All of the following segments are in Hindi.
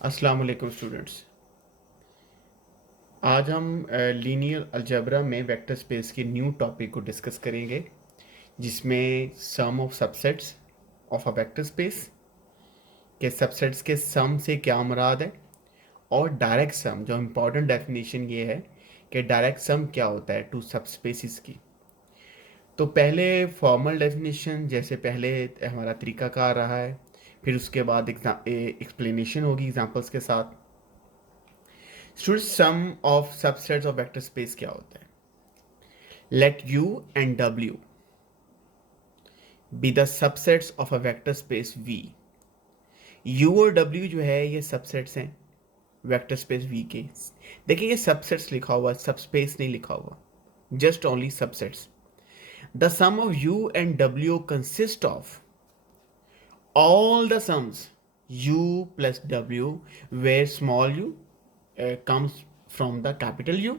अस्सलाम वालेकुम स्टूडेंट्स। आज हम लीनियर अलजेब्रा में वेक्टर स्पेस के न्यू टॉपिक को डिस्कस करेंगे, जिसमें sum of subsets of a vector space के सबसेट्स के सम से क्या मुराद है, और डायरेक्ट सम, जो इम्पोर्टेंट डेफिनेशन ये है कि डायरेक्ट सम क्या होता है टू सबस्पेसिस की। तो पहले फॉर्मल डेफिनेशन, जैसे पहले हमारा तरीकाकार रहा है, फिर उसके बाद एक्सप्लेनेशन होगी एग्जांपल्स के साथ। Student, sum of subsets of vector space क्या होता है? Let u and w be the subsets of a vector space v। u और w जो है ये सबसेट्स हैं वेक्टर स्पेस v के। देखिए, ये सबसेट्स लिखा हुआ, सबस्पेस नहीं लिखा हुआ, just only subsets. The sum of u and w consist of all the sums u plus w, where small u comes from the capital U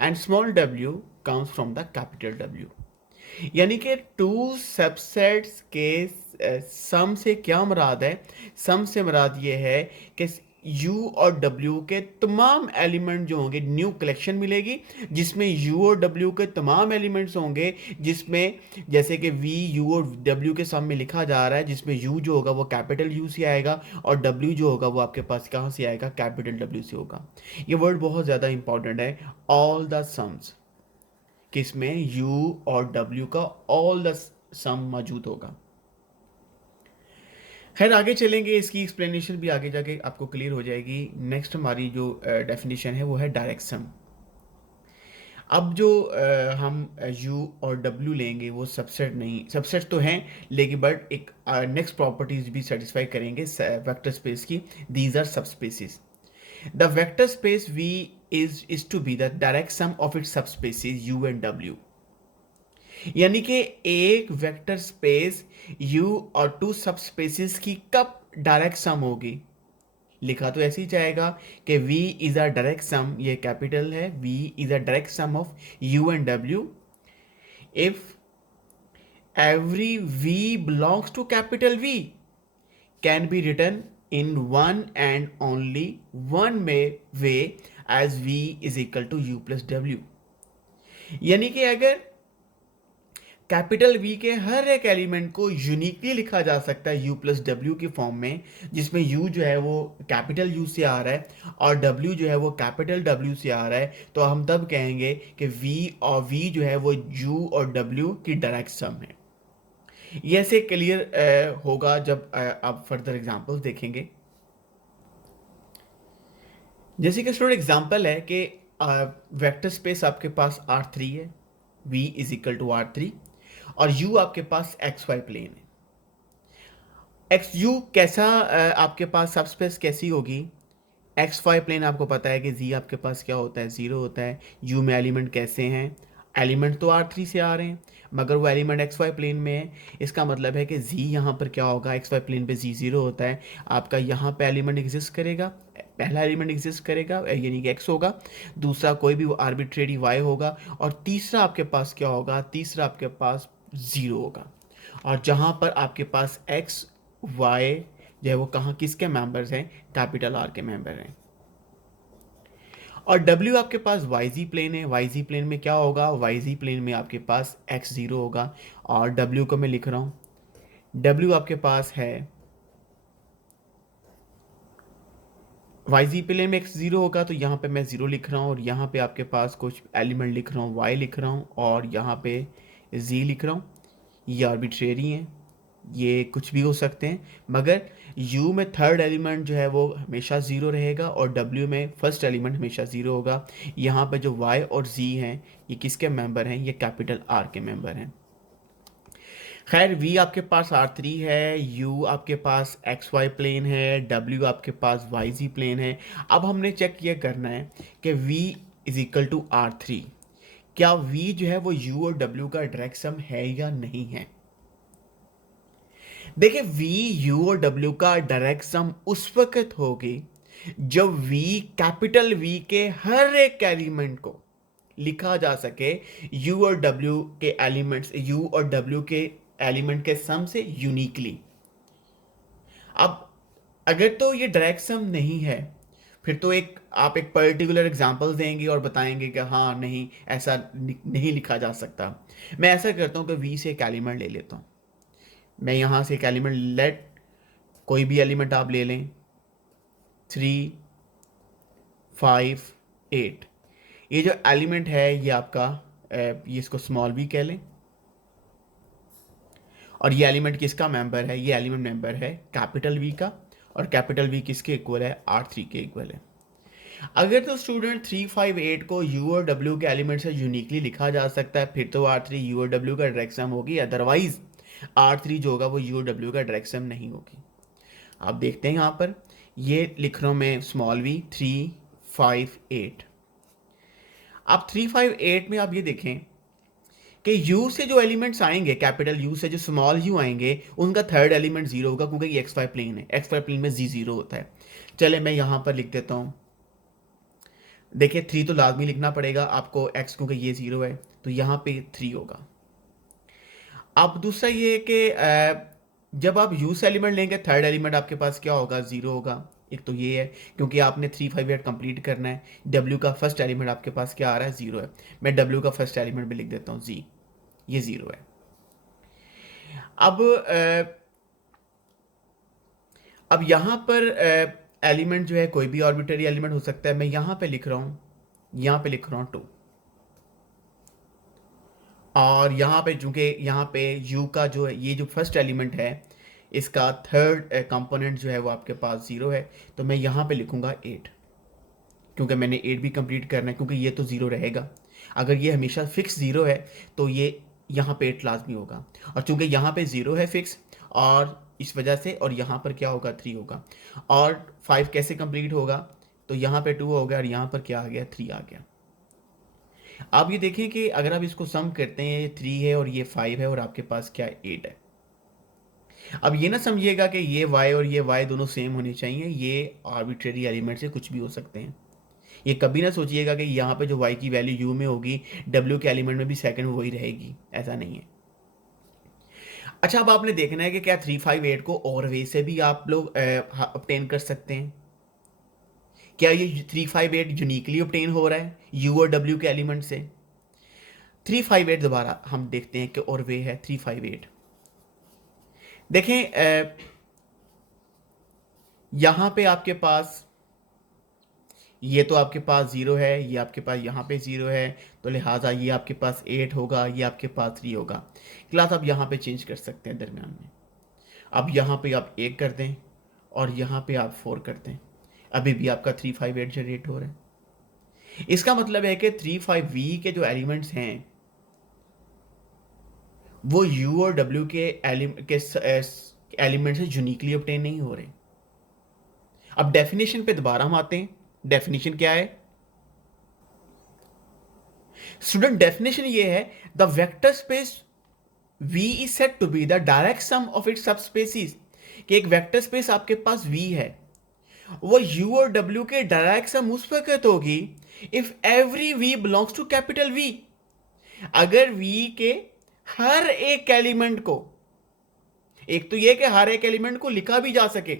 and small w comes from the capital W। यानी कि टू सबसेट्स के सम से क्या मुराद है? सम से मुराद ये है कि u और w के तमाम एलिमेंट जो होंगे, न्यू कलेक्शन मिलेगी जिसमें u और w के तमाम एलिमेंट्स होंगे, जिसमें जैसे कि v u और w के सम में लिखा जा रहा है, जिसमें u जो होगा वो कैपिटल U से आएगा और w जो होगा वो आपके पास कहाँ से आएगा? कैपिटल W से होगा। ये वर्ड बहुत ज़्यादा इंपॉर्टेंट है, ऑल द सम्स, किसमें u और w का ऑल द सम मौजूद होगा। खैर, आगे चलेंगे, इसकी एक्सप्लेनेशन भी आगे जाके आपको क्लियर हो जाएगी। नेक्स्ट हमारी जो डेफिनेशन है वो है डायरेक्ट सम। अब जो हम u और w लेंगे वो सबसेट नहीं, सबसेट तो हैं लेकिन बट एक नेक्स्ट प्रॉपर्टीज भी सेटिस्फाई करेंगे वेक्टर स्पेस की। These are subspaces. The vector space v is to be the direct sum of its subspaces u and w। यानी कि एक वेक्टर स्पेस u और टू सबस्पेसिस की कब डायरेक्ट सम होगी? लिखा तो ऐसे ही जाएगा कि v इज अ डायरेक्ट सम, ये कैपिटल है, v is a direct sum of u and w if every v belongs to capital V can be written in one and only one way as v is equal to u plus w। यानी कि अगर कैपिटल V के हर एक एलिमेंट को यूनिकली लिखा जा सकता है u प्लस डब्ल्यू की फॉर्म में, जिसमें u जो है वो कैपिटल U से आ रहा है और w जो है वो कैपिटल W से आ रहा है, तो हम तब कहेंगे कि v और v जो है वो u और w की डायरेक्ट सम है। ये ऐसे क्लियर होगा जब आप फर्दर एग्जांपल्स देखेंगे। जैसे कि स्टूडेंट एग्जांपल है कि वेक्टर स्पेस आपके पास R3 है, v is equal to R3, और u आपके पास एक्स वाई प्लेन है। एक्स यू कैसा आपके पास सबस्पेस कैसी होगी? एक्स वाई प्लेन आपको पता है कि z आपके पास क्या होता है? ज़ीरो होता है। u में एलिमेंट कैसे हैं? एलिमेंट तो R3 से आ रहे हैं मगर वो एलिमेंट एक्स वाई प्लेन में है। इसका मतलब है कि z यहाँ पर क्या होगा? एक्स वाई प्लेन पे z ज़ीरो होता है। आपका यहाँ पे एलिमेंट एग्जिस्ट करेगा, पहला एलिमेंट एग्जिस्ट करेगा यानी कि x होगा, दूसरा कोई भी आर्बिट्रेरी y होगा, और तीसरा आपके पास क्या होगा? तीसरा आपके पास ज़ीरो होगा। और जहाँ पर आपके पास x y जो है वो कहाँ किसके मेंबर्स हैं? कैपिटल R के मेंबर हैं। और W आपके पास YZ प्लेन है, YZ प्लेन में क्या होगा? YZ प्लेन में आपके पास x ज़ीरो होगा, और W को मैं लिख रहा हूँ, W आपके पास है YZ प्लेन में x ज़ीरो होगा, तो यहाँ पे मैं ज़ीरो लिख रहा हूँ, और यहाँ पे आपके पास कुछ एलिमेंट लिख रहा हूँ, y लिख रहा हूँ, और यहाँ पे z लिख रहा हूँ। ये आर्बिट्रेरी हैं, ये कुछ भी हो सकते हैं, मगर u में थर्ड एलिमेंट जो है वो हमेशा ज़ीरो रहेगा और w में फर्स्ट एलिमेंट हमेशा ज़ीरो होगा। यहाँ पे जो y और z हैं ये किसके मेंबर हैं? ये कैपिटल R के मेंबर हैं। खैर, v आपके पास R3 है, u आपके पास एक्स वाई प्लेन है, w आपके पास YZ प्लेन है। अब हमने चेक ये करना है कि v is equal to R3, क्या v जो है वो u और w का डायरेक्ट सम है या नहीं है? देखिए, v u और w का डायरेक्ट सम उस वक्त होगी जब v कैपिटल V के हर एक एलिमेंट को लिखा जा सके u और w के एलिमेंट्स, u और w के एलिमेंट के सम से यूनिकली। अब अगर तो ये डायरेक्ट सम नहीं है, फिर तो आप एक पर्टिकुलर एग्जांपल देंगे और बताएंगे कि हाँ नहीं, ऐसा नहीं लिखा जा सकता। मैं ऐसा करता हूँ कि वी से एक एलिमेंट ले लेता हूँ। मैं यहाँ से एक एलिमेंट लेट, कोई भी एलिमेंट आप ले लें, 3, 5, 8। ये जो एलिमेंट है ये आपका ये इसको स्मॉल वी कह लें, और ये एलिमेंट किसका मेंबर है? ये एलिमेंट मेंबर है कैपिटल वी का, और कैपिटल वी किसके इक्वल है? R3 के इक्वल है। अगर तो स्टूडेंट 358 को यू और डब्ल्यू के एलिमेंट से यूनिकली लिखा जा सकता है, फिर तो R3 यू और डब्ल्यू का डायरेक्ट सम होगी, अदरवाइज R3 जो होगा वो यू और डब्ल्यू का डायरेक्ट सम नहीं होगी। आप देखते हैं यहाँ पर ये लिख रहा हूँ मैं स्मॉल वी 358। आप 358 में आप ये देखें कि u से जो एलिमेंट्स आएंगे, कैपिटल U से जो स्मॉल u आएंगे, उनका थर्ड एलिमेंट जीरो होगा, क्योंकि ये XY प्लेन है, XY प्लेन में z0 होता है। चले मैं यहाँ पर लिख देता हूँ, देखिए 3 तो लाजमी लिखना पड़ेगा आपको x, क्योंकि ये 0 है, तो यहाँ पे 3 होगा। अब दूसरा ये है कि जब आप u से एलिमेंट लेंगे, थर्ड एलिमेंट आपके पास क्या होगा? 0 होगा। एक तो ये है, क्योंकि आपने 358 कंप्लीट करना है। w का फर्स्ट एलिमेंट आपके पास क्या आ रहा है? 0 है। मैं w का फर्स्ट एलिमेंट भी लिख देता हूँ z, ये 0 है। अब यहाँ पर एलिमेंट जो है कोई भी आर्बिट्रेरी एलिमेंट हो सकता है। मैं यहाँ पे लिख रहा हूँ, यहाँ पे लिख रहा हूँ 2, और यहाँ पे चूंकि यहाँ पे u का जो है, ये जो फर्स्ट एलिमेंट है, इसका थर्ड कंपोनेंट जो है वो आपके पास 0 है, तो मैं यहाँ पे लिखूंगा 8, क्योंकि मैंने 8 भी कंप्लीट करना है, क्योंकि ये तो 0 रहेगा। अगर ये हमेशा फिक्स 0 है तो ये यहाँ पे 8 लाजमी होगा, और चूंकि यहाँ पे 0 है फिक्स, और इस वजह से, और यहाँ पर क्या होगा? 3 होगा। और 5 कैसे कंप्लीट होगा? तो यहाँ पे 2 हो गया, और यहाँ पर क्या आ गया? 3 आ गया। आप ये देखें कि अगर आप इसको सम करते हैं, ये 3 है और ये 5 है, और आपके पास क्या? 8 है। अब ये ना समझिएगा कि ये y और ये y दोनों सेम होनी चाहिए, ये आर्बिट्रेरी एलिमेंट से कुछ भी हो सकते हैं। ये कभी ना सोचिएगा कि यहाँ पे जो y की वैल्यू u में होगी, w के एलिमेंट में भी सेकंड वही रहेगी, ऐसा नहीं है। अच्छा, अब आपने देखना है कि क्या 358 को और वे से भी आप लोग ऑब्टेन कर सकते हैं। क्या ये 358 यूनिकली ऑब्टेन हो रहा है u और w के एलिमेंट से? 358 दोबारा हम देखते हैं कि और वे है 358। देखें यहाँ पे आपके पास, ये तो आपके पास 0 है, ये आपके पास यहाँ पे 0 है, तो लिहाजा ये आपके पास 8 होगा, ये आपके पास 3 होगा। क्लास आप यहाँ पे चेंज कर सकते हैं दरमियान में। अब यहाँ पे आप 1 कर दें, और यहाँ पे आप 4 कर दें, अभी भी आपका 358 जनरेट हो रहा है। इसका मतलब है कि 35V के जो एलिमेंट्स हैं वो u और w के एलिमेंट से यूनिकली ऑब्टेन नहीं हो रहे। अब डेफिनेशन पे दोबारा हम आते हैं। डेफिनेशन क्या है स्टूडेंट? डेफिनेशन ये है, the vector space V is said to be the direct sum of its subspaces. कि एक वेक्टर स्पेस आपके पास V है, वो u और w के डायरेक्ट सम उस वक्त होगी if every V belongs to capital V। अगर V के हर एक एलिमेंट को, एक तो ये कि हर एक एलिमेंट को लिखा भी जा सके,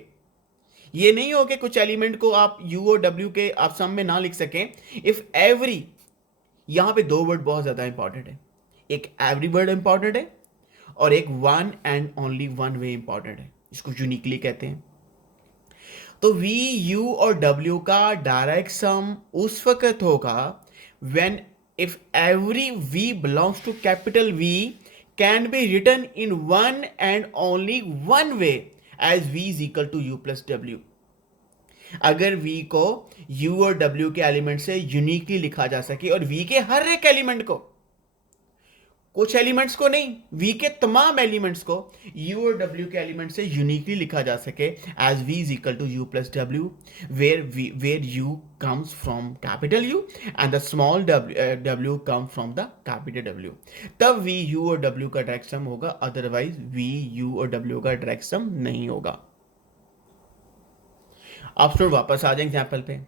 ये नहीं हो कि कुछ एलिमेंट को आप u और w के आप सम में ना लिख सकें। इफ एवरी, यहां पे 2 वर्ड बहुत ज्यादा इंपॉर्टेंट है, एक एवरी वर्ड इंपॉर्टेंट है, और एक one and only one way important है, इसको यूनिकली कहते हैं। तो v u और w का डायरेक्ट सम उस वक्त होगा when if every v belongs to capital V can be written in one and only one way as v is equal to u plus w। अगर v को u और w के एलिमेंट से यूनिकली लिखा जा सके, और v के हर एक एलिमेंट को, कुछ एलिमेंट्स को नहीं, v के तमाम एलिमेंट्स को u और w के एलिमेंट से यूनिकली लिखा जा सके as v is equal to u plus w, where u comes from capital U and the small w comes from the capital W, तब v u और w का डायरेक्ट सम होगा, अदरवाइज v u और w का डायरेक्ट सम नहीं होगा। आप स्टूडेंट वापस आ जाए एग्जाम्पल पे।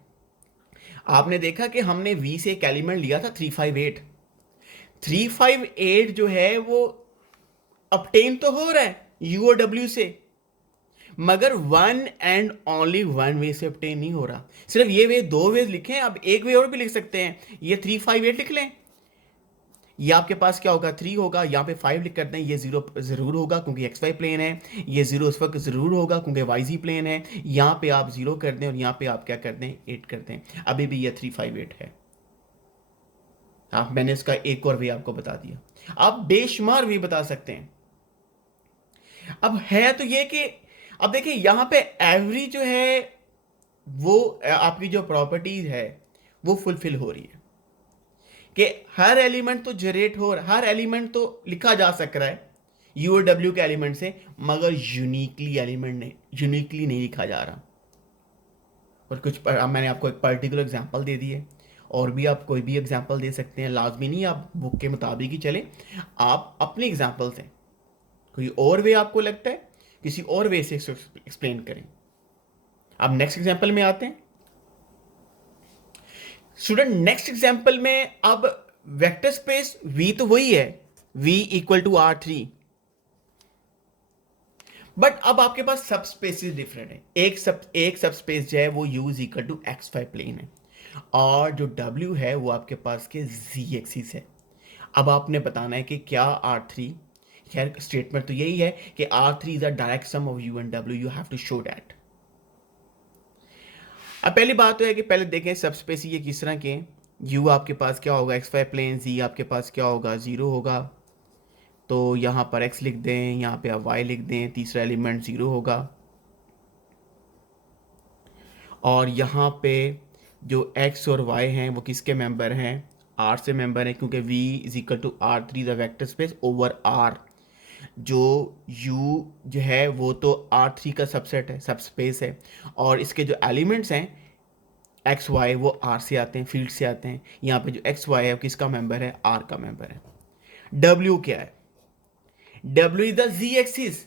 आपने देखा कि हमने v से एक एलिमेंट लिया था 358। 358 जो है वो ऑब्टेन तो हो रहा है u और w से, मगर वन एंड ओनली वन वे से ऑब्टेन नहीं हो रहा। सिर्फ ये वे दो वेज लिखे हैं, अब एक वे और भी लिख सकते हैं, ये 358 लिख लें। ये आपके पास क्या होगा, 3 होगा, यहाँ पे 5 लिख करते हैं, ये 0 जरूर होगा क्योंकि एक्स वाई प्लेन है, ये 0 उस वक्त जरूर होगा क्योंकि वाई जी प्लेन है। यहाँ पे आप 0 कर दें और यहाँ पे आप क्या कर दें, 8 कर दें, अभी भी ये 358 है। मैंने इसका एक और वे आपको बता दिया, आप बेशुमार वे बता सकते हैं। अब है तो ये कि अब देखिए यहाँ पे एवरेज जो है वो आपकी जो प्रॉपर्टीज है वो फुलफिल हो रही है कि हर एलिमेंट तो जनरेट हो रहा, हर एलिमेंट तो लिखा जा सक रहा है यू और डब्ल्यू के एलिमेंट से, मगर यूनिकली एलिमेंट नहीं, यूनिकली नहीं लिखा जा रहा। और कुछ मैंने आपको एक पर्टिकुलर एग्जांपल दे दी है, और भी आप कोई भी एग्जांपल दे सकते हैं, लाजमी नहीं आप बुक के मुताबिक ही चले, आप अपने एग्जांपल से कोई और वे आपको लगता है किसी और वे से एक्सप्लेन करें। अब नेक्स्ट एग्जांपल में आते हैं स्टूडेंट। नेक्स्ट एग्जांपल में अब वेक्टर स्पेस V तो वही है, V equal to R3, but अब आपके पास सब स्पेसिस डिफरेंट है। एक सब स्पेस जो है वो U is equal to XY plane है, और जो W है वो आपके पास के Z एक्सिस है। अब आपने बताना है कि क्या R3, खैर स्टेटमेंट तो यही है कि R3 is a direct sum of U and W, you have to show that. अब पहली बात तो है कि पहले देखें सब स्पेस ये किस तरह के, U आपके पास क्या होगा XY प्लेन, Z आपके पास क्या होगा 0 होगा, तो यहाँ पर X लिख दें, यहाँ पे आप Y लिख दें, तीसरा एलिमेंट 0 होगा, और यहाँ पे जो X और Y हैं वो किसके मेंबर हैं, R से मेंबर है, क्योंकि V is equal to R3 the vector space over R। जो U जो है वो तो R3 का सबसेट है, सब स्पेस है, और इसके जो एलिमेंट्स हैं एक्स वाई वो आर से आते हैं, फील्ड से आते हैं। यहाँ पे जो एक्स वाई है वो किसका मेंबर है, आर का मेंबर है। डब्ल्यू क्या है, W is the Z axis.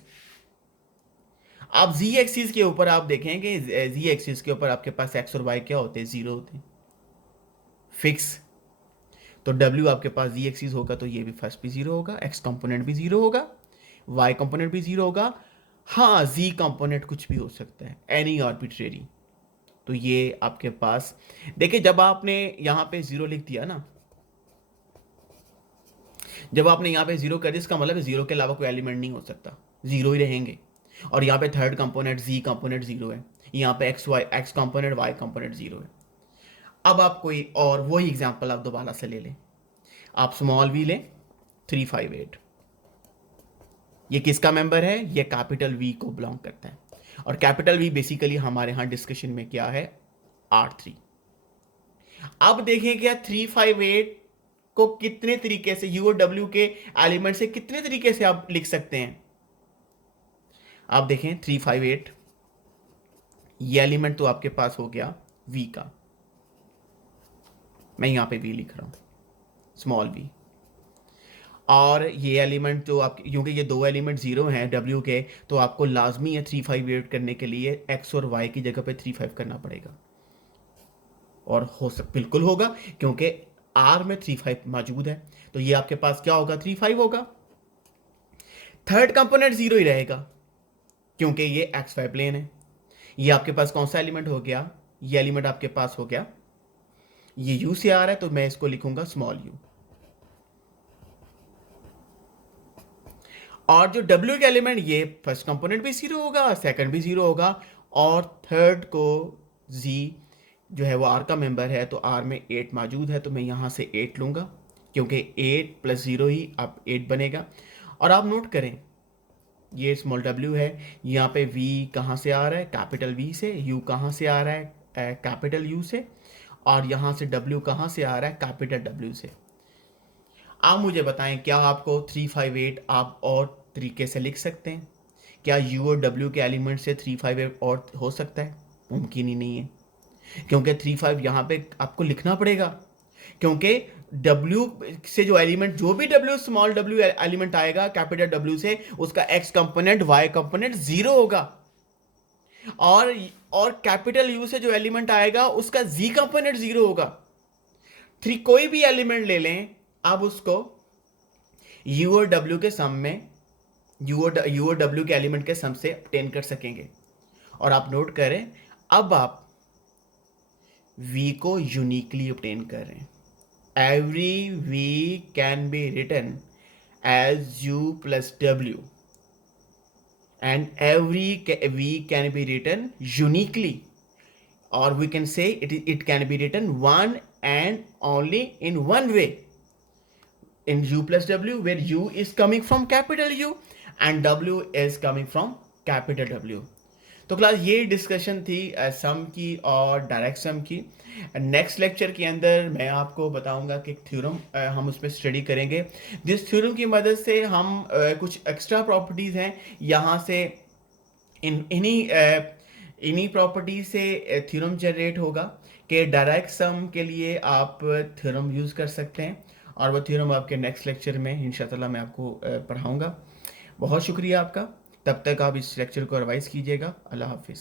आप जी एक्सिस के ऊपर आप देखें कि जी एक्सिस के ऊपर आपके पास एक्स और वाई क्या होते हैं, 0 होते हैं, फिक्स। तो डब्ल्यू आपके पास जी एक्सिस होगा तो ये भी फर्स्ट भी 0 होगा, एक्स कंपोनेंट भी 0 होगा, वाई कंपोनेंट भी 0 होगा। हाँ, जी कंपोनेंट कुछ भी हो सकता है, एनी आर्बिट्रेरी। तो ये आपके पास देखिए, जब आपने यहां पे 0 लिख दिया ना, जब आपने यहां पे 0 कर दिया, इसका मतलब 0 के अलावा कोई एलिमेंट नहीं हो सकता, 0 ही रहेंगे। और यहाँ पे थर्ड कंपोनेंट जी कंपोनेंट 0 है, यहाँ पे एक्स कंपोनेंट वाई कंपोनेंट 0 है। अब आप कोई और वही एग्जांपल आप दोबारा से ले लें, आप स्मॉल वी लें 358, ये किसका मेंबर है, ये कैपिटल वी को बिलोंग करता है, और कैपिटल वी बेसिकली हमारे यहां डिस्कशन में क्या है, R3। अब देखें क्या 358 को कितने तरीके से U और W के एलिमेंट से कितने तरीके से आप लिख सकते हैं। आप देखें 358, ये एलिमेंट तो आपके पास हो गया V का, मैं यहां पे V लिख रहा हूं, स्मॉल v, और ये एलिमेंट जो आप, क्योंकि ये दो एलिमेंट 0 हैं W के, तो आपको लाजमी है 358 करने के लिए X और Y की जगह पे 35 करना पड़ेगा, और बिल्कुल होगा क्योंकि R में 35 मौजूद है, तो ये आपके पास क्या होगा, 35 होगा। थर्ड कंपोनेंट 0 ही रहेगा क्योंकि ये XY प्लेन है। ये आपके पास कौन सा एलिमेंट हो गया, ये एलिमेंट आपके पास हो गया, ये U से आ रहा है तो मैं इसको लिखूंगा स्मॉल u, और जो W के एलिमेंट ये फर्स्ट कंपोनेंट भी 0 होगा, सेकंड भी 0 होगा, और थर्ड को Z जो है वो R का मेंबर है, तो R में 8 मौजूद है, तो मैं यहाँ से 8 लूँगा क्योंकि 8 प्लस 0 ही अब 8 बनेगा। और आप नोट करें ये स्मॉल w है, यहाँ पे V कहाँ से आ रहा है, कैपिटल V से, U कहाँ से आ रहा है, कैपिटल U से, और यहाँ से W कहाँ से आ रहा है, कैपिटल W से। आप मुझे बताएं क्या आपको 358 आप और तरीके से लिख सकते हैं, क्या U और W के एलिमेंट से 358 और हो सकता है, मुमकिन ही नहीं है, क्योंकि 35 यहाँ पे आपको लिखना पड़ेगा, क्योंकि W से जो एलिमेंट, जो भी W स्मॉल w एलिमेंट आएगा कैपिटल W से, उसका X कंपोनेंट Y कंपोनेंट 0 होगा, और कैपिटल U से जो एलिमेंट आएगा उसका Z कंपोनेंट 0 होगा। कोई भी एलिमेंट ले लें, आप उसको U और W के सम में, U और W के एलिमेंट के सम से ऑब्टेन कर सकेंगे। और आप नोट करें, अब आप v को यूनिकली ऑब्टेन कर रहे हैं। Every v can be written as u plus w, and every v can be written uniquely, or we can say it can be written one and only in one way, in u plus w, where u is coming from capital U and w is coming from capital W. तो क्लास ये डिस्कशन थी सम की और डायरेक्ट सम की। नेक्स्ट लेक्चर के अंदर मैं आपको बताऊंगा कि थ्योरम हम उसमें स्टडी करेंगे, जिस थ्योरम की मदद से हम कुछ एक्स्ट्रा प्रॉपर्टीज़ हैं यहाँ से इन्हीं प्रॉपर्टी से थ्योरम जनरेट होगा कि डायरेक्ट सम के लिए आप थ्योरम यूज़ कर सकते हैं, और वो थ्योरम आपके नेक्स्ट लेक्चर में इंशाल्लाह मैं आपको पढ़ाऊँगा। बहुत शुक्रिया आपका। तब तक आप इस लेक्चर को रिवाइज कीजिएगा। अल्लाह हाफिज़।